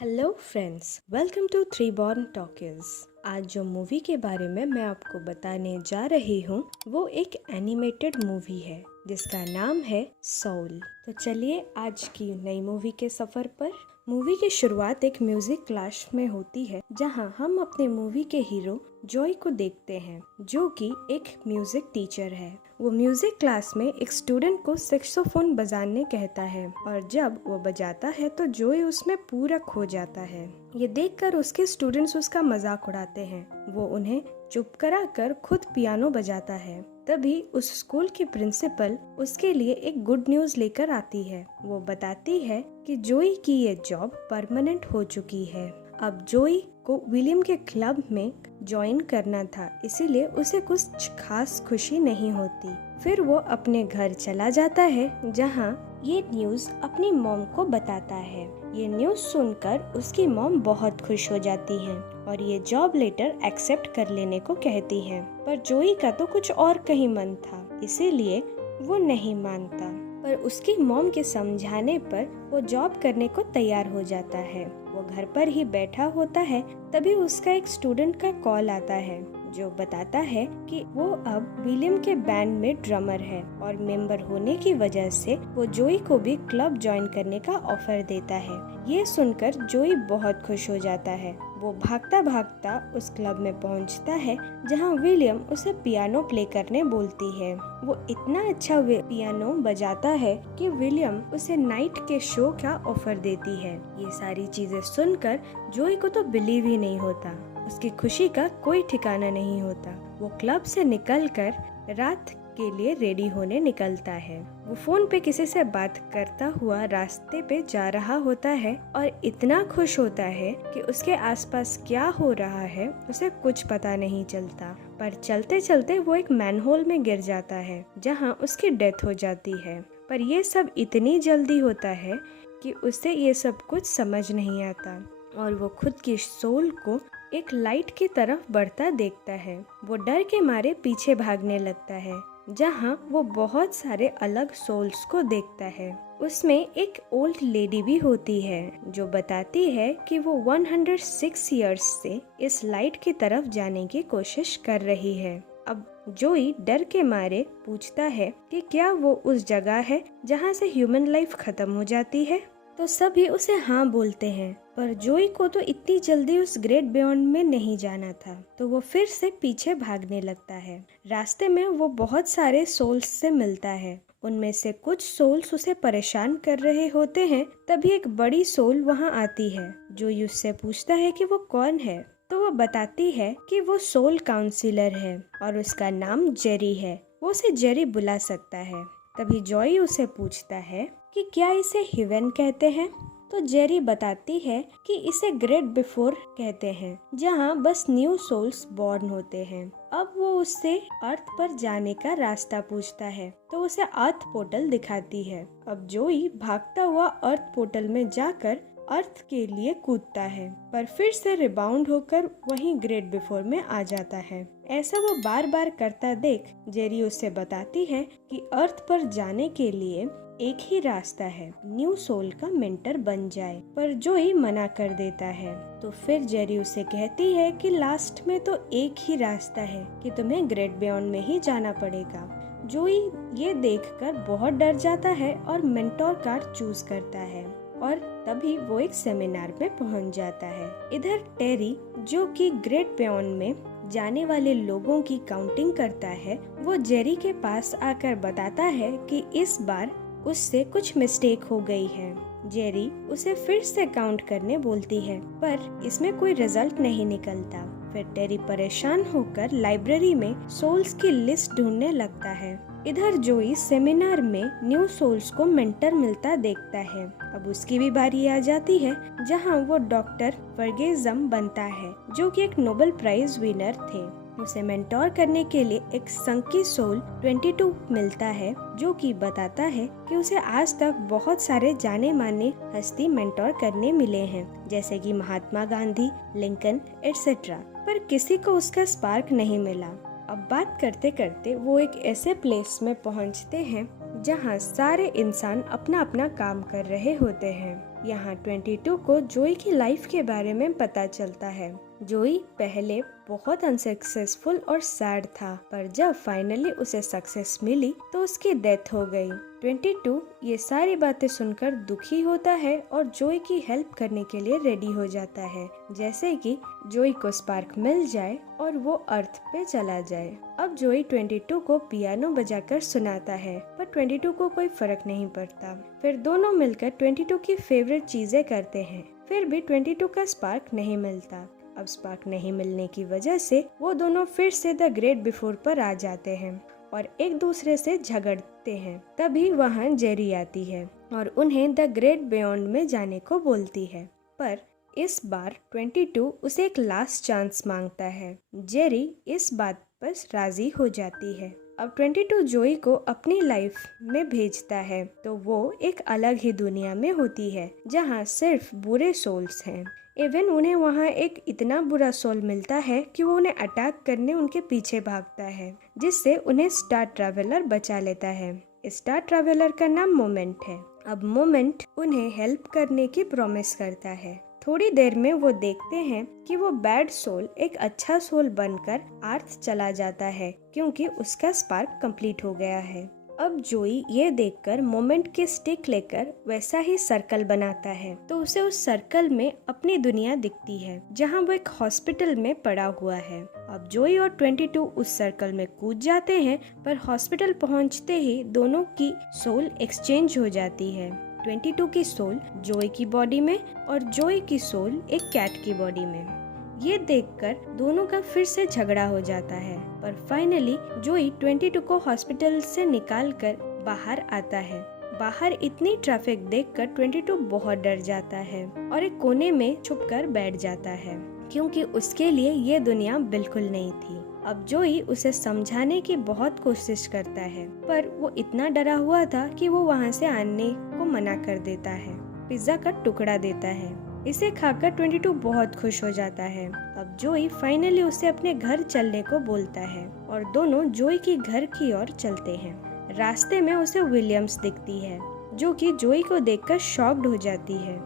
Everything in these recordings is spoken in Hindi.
Hello friends, welcome to three born talkies. आज जो मूवी के बारे में मैं आपको बताने जा रही हूँ वो एक एनिमेटेड मूवी है जिसका नाम है सोल। तो चलिए आज की नई मूवी के सफर पर। मूवी की शुरुआत एक म्यूजिक क्लास में होती है जहाँ हम अपने मूवी के हीरो जॉय को देखते हैं जो कि एक म्यूजिक टीचर है। वो म्यूजिक क्लास में एक स्टूडेंट को सैक्सोफोन बजाने कहता है और जब वो बजाता है तो जॉय उसमें पूरा खो जाता है। ये देखकर उसके स्टूडेंट्स उसका मजाक उड़ाते हैं। वो उन्हें चुप कराकर खुद पियानो बजाता है। तभी उस स्कूल की प्रिंसिपल उसके लिए एक गुड न्यूज लेकर आती है। वो बताती है कि जॉय की ये जॉब परमानेंट हो चुकी है। अब जॉय को विलियम के क्लब में ज्वाइन करना था, इसीलिए उसे कुछ खास खुशी नहीं होती। फिर वो अपने घर चला जाता है जहाँ ये न्यूज अपनी मॉम को बताता है। ये न्यूज सुनकर उसकी मॉम बहुत खुश हो जाती है और ये जॉब लेटर एक्सेप्ट कर लेने को कहती है। पर जॉय का तो कुछ और कहीं मन था, इसीलिए वो नहीं मानता। पर उसकी मॉम के समझाने पर वो जॉब करने को तैयार हो जाता है। वो घर पर ही बैठा होता है, तभी उसका एक स्टूडेंट का कॉल आता है जो बताता है कि वो अब विलियम के बैंड में ड्रमर है और मेंबर होने की वजह से वो जॉय को भी क्लब ज्वाइन करने का ऑफर देता है। ये सुनकर जॉय बहुत खुश हो जाता है। वो भागता भागता उस क्लब में पहुंचता है जहां विलियम उसे पियानो प्ले करने बोलती है। वो इतना अच्छा पियानो बजाता है कि विलियम उसे नाइट के शो का ऑफर देती है। ये सारी चीजें सुनकर जॉय को तो बिलीव ही नहीं होता। उसकी खुशी का कोई ठिकाना नहीं होता। वो क्लब से निकलकर रात के लिए रेडी होने निकलता है। वो फोन पे किसी से बात करता हुआ रास्ते पे जा रहा होता है और इतना खुश होता है कि उसके आसपास क्या हो रहा है उसे कुछ पता नहीं चलता। पर चलते चलते वो एक मैनहोल में गिर जाता है जहां उसकी डेथ हो जाती है। पर ये सब इतनी जल्दी होता है कि उसे ये सब कुछ समझ नहीं आता और वो खुद की सोल को एक लाइट की तरफ बढ़ता देखता है। वो डर के मारे पीछे भागने लगता है जहाँ वो बहुत सारे अलग सोल्स को देखता है। उसमें एक ओल्ड लेडी भी होती है जो बताती है कि वो 106 इयर्स से इस लाइट की तरफ जाने की कोशिश कर रही है। अब जॉय डर के मारे पूछता है कि क्या वो उस जगह है जहाँ से ह्यूमन लाइफ खत्म हो जाती है। तो सभी उसे हाँ बोलते हैं, पर जॉय को तो इतनी जल्दी उस ग्रेट बियॉन्ड में नहीं जाना था, तो वो फिर से पीछे भागने लगता है। रास्ते में वो बहुत सारे सोल्स से मिलता है। उनमें से कुछ सोल्स उसे परेशान कर रहे होते हैं। तभी एक बड़ी सोल वहाँ आती है। जॉय उससे पूछता है कि वो कौन है, तो वो बताती है कि वो सोल काउंसिलर है और उसका नाम जेरी है। वो उसे जेरी बुला सकता है। तभी जॉय उसे पूछता है कि क्या इसे हेवन कहते हैं, तो जेरी बताती है कि इसे ग्रेट बिफोर कहते हैं जहाँ बस न्यू सोल्स बॉर्न होते हैं। अब वो उससे अर्थ पर जाने का रास्ता पूछता है तो उसे अर्थ पोर्टल दिखाती है। अब जॉय भागता हुआ अर्थ पोर्टल में जाकर अर्थ के लिए कूदता है, पर फिर से रिबाउंड होकर वहीं ग्रेट बिफोर में आ जाता है। ऐसा वो बार बार करता देख जेरी उससे बताती है कि अर्थ पर जाने के लिए एक ही रास्ता है, न्यू सोल का मेंटर बन जाए। पर जॉय मना कर देता है। तो फिर जेरी उसे कहती है कि लास्ट में तो एक ही रास्ता है कि तुम्हें ग्रेट बियॉन्ड में ही जाना पड़ेगा। जॉय ये देखकर बहुत डर जाता है और मेंटोर कार्ड चूज करता है और तभी वो एक सेमिनार में पहुंच जाता है। इधर टेरी जो कि ग्रेट बियॉन्ड में जाने वाले लोगों की काउंटिंग करता है, वो जेरी के पास आकर बताता है कि इस बार उससे कुछ मिस्टेक हो गई है। जेरी उसे फिर से काउंट करने बोलती है, पर इसमें कोई रिजल्ट नहीं निकलता। फिर टेरी परेशान होकर लाइब्रेरी में सोल्स की लिस्ट ढूंढने लगता है। इधर जॉय सेमिनार में न्यू सोल्स को मेंटर मिलता देखता है। अब उसकी भी बारी आ जाती है जहां वो डॉक्टर फर्गेजम बनता है जो कि एक नोबेल प्राइज विनर थे। उसे मेंटोर करने के लिए एक संकी सोल 22 मिलता है जो कि बताता है कि उसे आज तक बहुत सारे जाने माने हस्ती मेंटोर करने मिले हैं, जैसे कि महात्मा गांधी, लिंकन एटसेट्रा, पर किसी को उसका स्पार्क नहीं मिला। अब बात करते करते वो एक ऐसे प्लेस में पहुंचते हैं जहाँ सारे इंसान अपना अपना काम कर रहे होते हैं। यहाँ 22 को जोई की लाइफ के बारे में पता चलता है। जोई पहले बहुत अनसक्सेसफुल और सैड था, पर जब फाइनली उसे सक्सेस मिली तो उसकी डेथ हो गई। 22 ये सारी बातें सुनकर दुखी होता है और जोई की हेल्प करने के लिए रेडी हो जाता है, जैसे कि जोई को स्पार्क मिल जाए और वो अर्थ पे चला जाए। अब जोई 22 को पियानो बजाकर सुनाता है, पर 22 को कोई फर्क नहीं पड़ता। फिर दोनों मिलकर 22 की फेवरेट चीजें करते हैं, फिर भी 22 का स्पार्क नहीं मिलता। अब स्पार्क नहीं मिलने की वजह से वो दोनों फिर से द ग्रेट बिफोर पर आ जाते हैं और एक दूसरे से झगड़ते हैं। तभी वहाँ जेरी आती है और उन्हें द ग्रेट बियॉन्ड में जाने को बोलती है, पर इस बार 22 उसे एक लास्ट चांस मांगता है। जेरी इस बात पर राजी हो जाती है। अब 22 जोई को अपनी लाइफ में भेजता है, तो वो एक अलग ही दुनिया में होती है जहाँ सिर्फ बुरे सोल्स हैं। इवन उन्हें वहाँ एक इतना बुरा सोल मिलता है कि वो उन्हें अटैक करने उनके पीछे भागता है, जिससे उन्हें स्टार ट्रैवलर बचा लेता है। स्टार ट्रैवलर का नाम मोमेंट है। अब मोमेंट उन्हें हेल्प करने की प्रॉमिस करता है। थोड़ी देर में वो देखते हैं कि वो बैड सोल एक अच्छा सोल बनकर अर्थ चला जाता है, क्योंकि उसका स्पार्क कंप्लीट हो गया है। अब जोई ये देखकर मोमेंट की स्टिक लेकर वैसा ही सर्कल बनाता है, तो उसे उस सर्कल में अपनी दुनिया दिखती है, जहाँ वो एक हॉस्पिटल में पड़ा हुआ है। अब जोई और 22 उस सर्कल में कूद जाते हैं, पर हॉस्पिटल पहुँचते ही दोनों की सोल एक्सचेंज हो जाती है। 22 की सोल जोई की बॉडी में और जोई की सोल एक कैट की बॉडी में। ये देखकर दोनों का फिर से झगड़ा हो जाता है, पर फाइनली जोई 22 को हॉस्पिटल से निकालकर बाहर आता है। बाहर इतनी ट्रैफिक देखकर 22 बहुत डर जाता है और एक कोने में छुपकर बैठ जाता है, क्योंकि उसके लिए ये दुनिया बिल्कुल नहीं थी। अब जोई उसे समझाने की बहुत कोशिश करता है, पर वो इतना डरा हुआ था कि वो वहाँ से आने को मना कर देता है। पिज्जा का टुकड़ा देता है। इसे खाकर 22 बहुत खुश हो जाता है। अब जोई फाइनली उसे अपने घर चलने को बोलता है और दोनों जोई की घर की ओर चलते हैं। रास्ते में उसे विलियम्स दिखती है, जो कि जोई को देखकर शॉक्ड हो जाती है,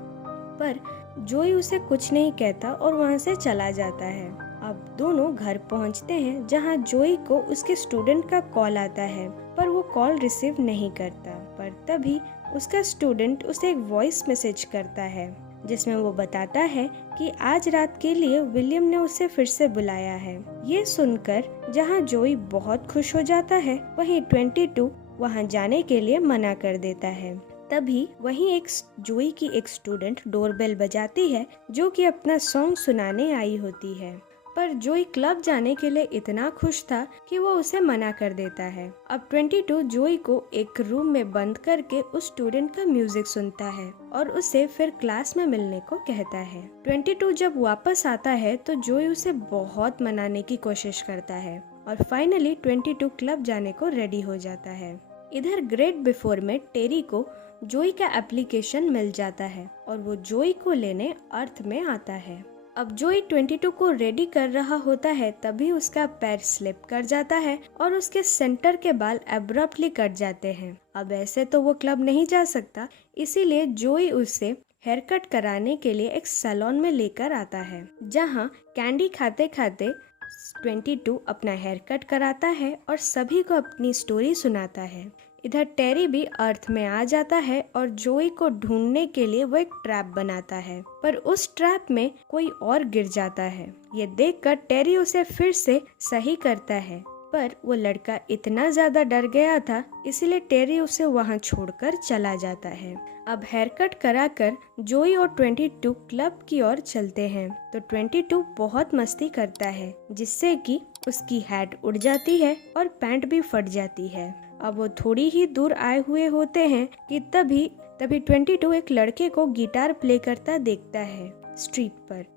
पर जोई उसे कुछ नहीं कहता और वहां से चला जाता है। अब दोनों घर पहुंचते हैं, जहां जोई को उसके स्टूडेंट का कॉल आता है, पर वो कॉल रिसीव नहीं करता। पर तभी उसका स्टूडेंट उसे एक वॉइस मैसेज करता है, जिसमें वो बताता है कि आज रात के लिए विलियम ने उसे फिर से बुलाया है। ये सुनकर जहां जोई बहुत खुश हो जाता है, वहीं 22 वहां जाने के लिए मना कर देता है। तभी वहीं एक जोई की एक स्टूडेंट डोरबेल बजाती है, जो कि अपना सॉन्ग सुनाने आई होती है। पर जोई क्लब जाने के लिए इतना खुश था कि वो उसे मना कर देता है। अब 22 जोई को एक रूम में बंद करके उस स्टूडेंट का म्यूजिक सुनता है और उसे फिर क्लास में मिलने को कहता है। 22 जब वापस आता है तो जोई उसे बहुत मनाने की कोशिश करता है और फाइनली 22 क्लब जाने को रेडी हो जाता है। इधर ग्रेट बिफोर में टेरी को जोई का एप्लीकेशन मिल जाता है और वो जोई को लेने अर्थ में आता है। अब जोई 22 को रेडी कर रहा होता है, तभी उसका पैर स्लिप कर जाता है और उसके सेंटर के बाल एब्रप्टली कट जाते हैं। अब ऐसे तो वो क्लब नहीं जा सकता, इसीलिए जोई उसे हेयर कट कराने के लिए एक सैलून में लेकर आता है, जहां कैंडी खाते खाते 22 अपना हेयर कट कराता है और सभी को अपनी स्टोरी सुनाता है। इधर टेरी भी अर्थ में आ जाता है और जोई को ढूंढने के लिए वो एक ट्रैप बनाता है, पर उस ट्रैप में कोई और गिर जाता है। ये देखकर टेरी उसे फिर से सही करता है, पर वो लड़का इतना ज्यादा डर गया था, इसलिए टेरी उसे वहां छोड़कर चला जाता है। अब हेयर कट कराकर जोई और 22 क्लब की ओर चलते हैं, तो 22 बहुत मस्ती करता है, जिससे कि उसकी हैट उड़ जाती है और पैंट भी फट जाती है। अब वो थोड़ी ही दूर आए हुए होते हैं कि तभी 22 एक लड़के को गिटार प्ले करता देखता है स्ट्रीट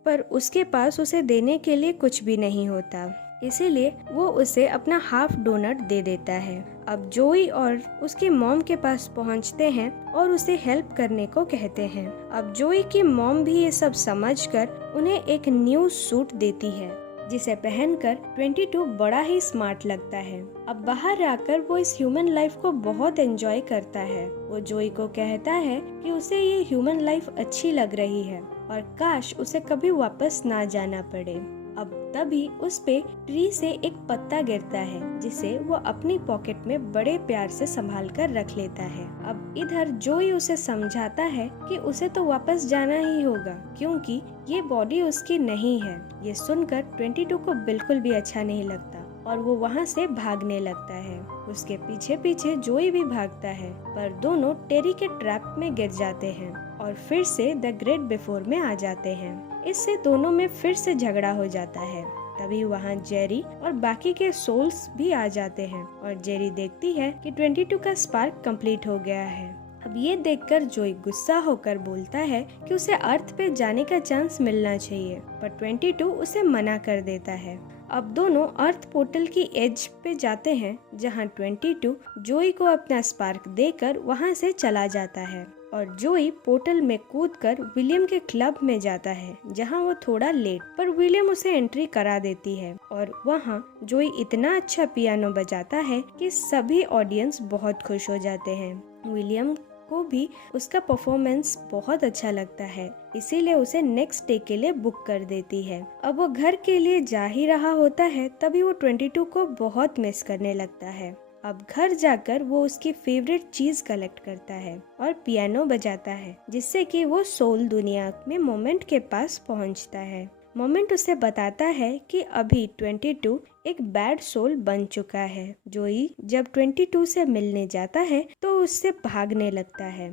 पर उसके पास उसे देने के लिए कुछ भी नहीं होता, इसीलिए वो उसे अपना हाफ डोनट दे देता है। अब जोई और उसकी मॉम के पास पहुंचते हैं और उसे हेल्प करने को कहते हैं। अब जोई की मॉम भी ये सब समझकर उन्हें एक न्यू सूट देती है, जिसे पहनकर 22 बड़ा ही स्मार्ट लगता है। अब बाहर आकर वो इस ह्यूमन लाइफ को बहुत एंजॉय करता है। वो जोई को कहता है कि उसे ये ह्यूमन लाइफ अच्छी लग रही है और काश उसे कभी वापस ना जाना पड़े। अब तभी उस पे ट्री से एक पत्ता गिरता है, जिसे वो अपनी पॉकेट में बड़े प्यार से संभाल कर रख लेता है। अब इधर जोई उसे समझाता है कि उसे तो वापस जाना ही होगा, क्योंकि ये बॉडी उसकी नहीं है। ये सुनकर 22 को बिल्कुल भी अच्छा नहीं लगता और वो वहाँ से भागने लगता है। उसके पीछे पीछे जोई भी भागता है, पर दोनों टेरी के ट्रैप में गिर जाते हैं और फिर से द ग्रेट बिफोर में आ जाते हैं। इससे दोनों में फिर से झगड़ा हो जाता है। तभी वहाँ जेरी और बाकी के सोल्स भी आ जाते हैं और जेरी देखती है कि 22 का स्पार्क कंप्लीट हो गया है। अब ये देखकर जोई गुस्सा होकर बोलता है कि उसे अर्थ पे जाने का चांस मिलना चाहिए, पर 22 उसे मना कर देता है। अब दोनों अर्थ पोर्टल की एज पे जाते हैं, जहाँ 22 जोई को अपना स्पार्क देकर वहाँ से चला जाता है और जोई पोर्टल में कूदकर विलियम के क्लब में जाता है, जहाँ वो थोड़ा लेट, पर विलियम उसे एंट्री करा देती है और वहाँ जोई इतना अच्छा पियानो बजाता है कि सभी ऑडियंस बहुत खुश हो जाते हैं। विलियम को भी उसका परफॉर्मेंस बहुत अच्छा लगता है, इसीलिए उसे नेक्स्ट डे के लिए बुक कर देती है। अब वो घर के लिए जा ही रहा होता है, तभी वो 22 को बहुत मिस करने लगता है। अब घर जाकर वो उसकी फेवरेट चीज कलेक्ट करता है और पियानो बजाता है, जिससे कि वो सोल दुनिया में मोमेंट के पास पहुंचता है। मोमेंट उसे बताता है कि अभी 22 एक बैड सोल बन चुका है। जोई जब 22 से मिलने जाता है तो उससे भागने लगता है।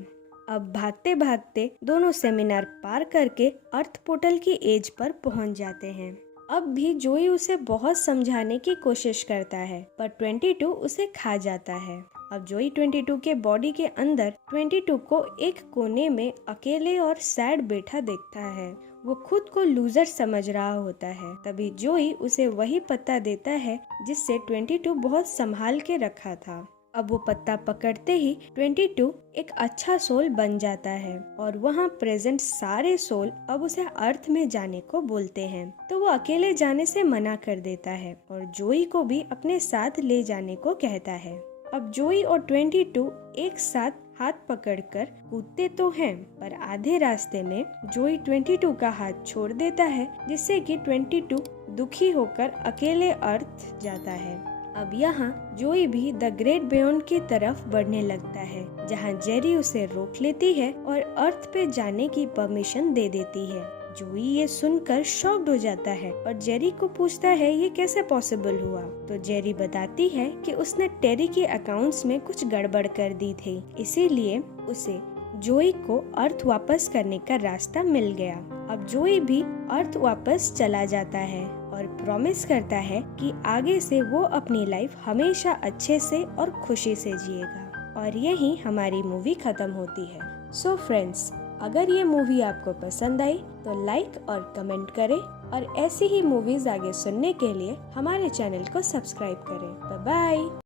अब भागते भागते दोनों सेमिनार पार करके अर्थ पोर्टल की एज पर पहुंच जाते हैं। अब भी जोई उसे बहुत समझाने की कोशिश करता है, पर 22 उसे खा जाता है। अब जोई 22 के बॉडी के अंदर 22 को एक कोने में अकेले और सैड बैठा देखता है। वो खुद को लूजर समझ रहा होता है। तभी जोई उसे वही पत्ता देता है जिससे 22 बहुत संभाल के रखा था। अब वो पत्ता पकड़ते ही 22 एक अच्छा सोल बन जाता है और वहाँ प्रेजेंट सारे सोल अब उसे अर्थ में जाने को बोलते हैं, तो वो अकेले जाने से मना कर देता है और जोई को भी अपने साथ ले जाने को कहता है। अब जोई और 22 एक साथ हाथ पकड़कर कूदते तो हैं, पर आधे रास्ते में जोई 22 का हाथ छोड़ देता है, जिससे कि 22 दुखी होकर अकेले अर्थ जाता है। अब यहाँ जोई भी द ग्रेट बियॉन्ड की तरफ बढ़ने लगता है, जहाँ जेरी उसे रोक लेती है और अर्थ पे जाने की परमिशन दे देती है। जोई ये सुनकर शॉक्ड हो जाता है और जेरी को पूछता है ये कैसे पॉसिबल हुआ। तो जेरी बताती है कि उसने टेरी के अकाउंट्स में कुछ गड़बड़ कर दी थी, इसीलिए उसे जोई को अर्थ वापस करने का रास्ता मिल गया। अब जोई भी अर्थ वापस चला जाता है और प्रॉमिस करता है कि आगे से वो अपनी लाइफ हमेशा अच्छे से और खुशी से जिएगा। और यही हमारी मूवी खत्म होती है। सो फ्रेंड्स, अगर ये मूवी आपको पसंद आई तो लाइक और कमेंट करें और ऐसी ही मूवीज आगे सुनने के लिए हमारे चैनल को सब्सक्राइब करें। Bye bye.